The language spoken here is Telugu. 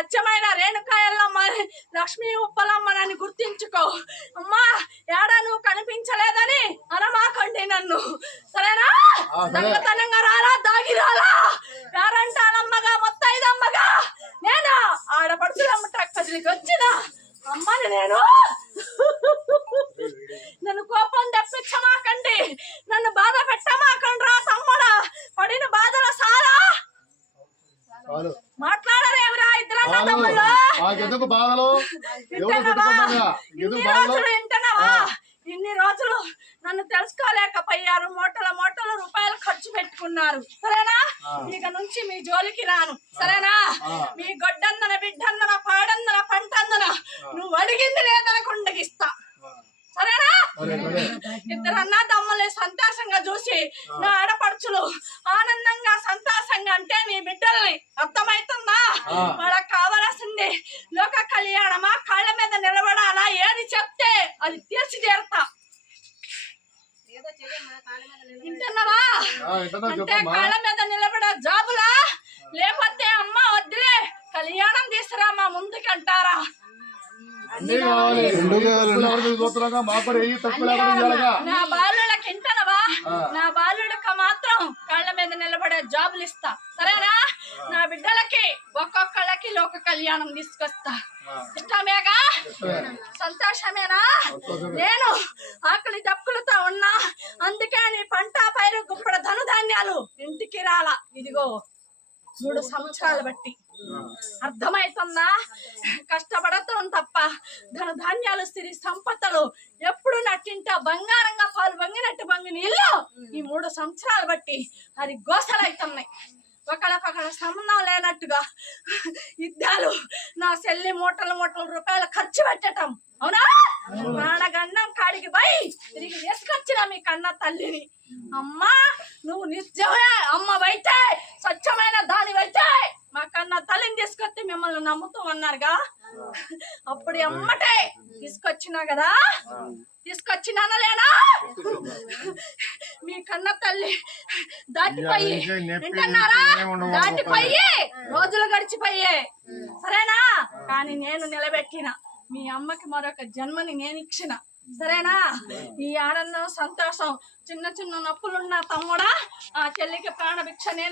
సత్యమైన రేణుకాయల్లమ్మ లక్ష్మీ ఉప్పలమ్మనని గుర్తించుకో. అమ్మా ఏడా నువ్వు కనిపించలేదని అనమాకండి నన్ను, సరేనా? దొంగతనంగా రాలా, దాగి రాలా, పేరంటానమ్మగా మొత్తైదమ్మగా నేను ఆడపడుచులమ్మ కదిలికి వచ్చిన అమ్మని నేను. నన్ను కోపం తెప్పించమాకండి, నన్ను బాధ పెట్టమాకండి రా తమ్ముడా. పడిన బాధల సారా మాట్లాడరేవరా ఇద్దరన్నా తమ్ముళ్ళు? వింటున్నావా? ఇన్ని రోజులు నన్ను తెలుసుకోలేకపోయారు, మూటల రూపాయలు ఖర్చు పెట్టుకున్నారు, సరేనా? ఇక నుంచి మీ జోలికి రాను, సరేనా? మీ గొడ్డందన బిడ్డందన పాడందన పంటందన నువ్వు అడిగింది లేదనకుండా ఇస్తా, సరేనా? ఇద్దరన్నా తమ్ములే సంతోషంగా చూసి నా ఆడపడుచులు ఆనందంగా సంతోషంగా అంటే నీ బిడ్డల్ని అర్థమైతుందా? వాళ్ళకి కావాల్సింది లోక కళ్యాణమా, కాళ్ళ మీద నిలబడాలా, ఏది చెప్తే అది తీర్చి చేరుతా. వింటున్నావా? అంటే కాళ్ళ మీద నిలబడే జాబులా, లేకపోతే అమ్మ వద్దులే కళ్యాణం తీసుకురా మా ముందుకంటారా? నా బాలుళ్ళకి వింటనవా? నా బాలుడికి మాత్రం కాళ్ళ మీద నిలబడే జాబులు ఇస్తా, సరేనా? నా బిడ్డలకి ఒక్కొక్కళ్ళకి లోక కళ్యాణం తీసుకొస్తా. ఇష్టమేగా? సంతోషమేనా? నేను ఆకలి దప్పులతో ఉన్నా, అందుకే నీ పంట పైరు గుప్పడ ధనుధాన్యాలు ఇంటికి రాలా. ఇదిగో 3 సంవత్సరాలు బట్టి అర్థమైతుందా? కష్టపడతాం తప్ప ధనధాన్యాలు సిరి సంపదలు ఎప్పుడు నట్టింటా బంగారంగా పాలు పొంగినట్టు పొంగిన ఇల్లు ఈ 3 సంవత్సరాలు బట్టి అది గోసలైతున్నాయి. ఒకళ్ళకొకళ్ళ సంబంధం లేనట్టుగా యుద్ధాలు, నా చెల్లి మూటలు రూపాయలు ఖర్చు పెట్టటం, అవునా? ప్రాణగండం కాడికి పోయి తిరిగి తీసుకొచ్చిన మీ కన్న తల్లిని. అమ్మా నువ్వు నిజమే అమ్మవైతే, స్వచ్ఛమైన దానివైతే మా కన్న తల్లిని తీసుకొచ్చి మిమ్మల్ని నమ్ముతూ అన్నారుగా, అప్పుడు అమ్మటే తీసుకొచ్చినా కదా, తీసుకొచ్చినానా లేనా? మీ కన్న తల్లి దాటిపోయి వింటున్నారా? దాటిపోయి రోజులు గడిచిపోయే, సరేనా? కానీ నేను నిలబెట్టిన మీ అమ్మకి మరొక జన్మని నేను ఇచ్చిన, సరేనా? ఈ ఆనందం సంతోషం చిన్న నొప్పులున్న తమ్ముడా, ఆ చెల్లికి ప్రాణభిక్ష నేను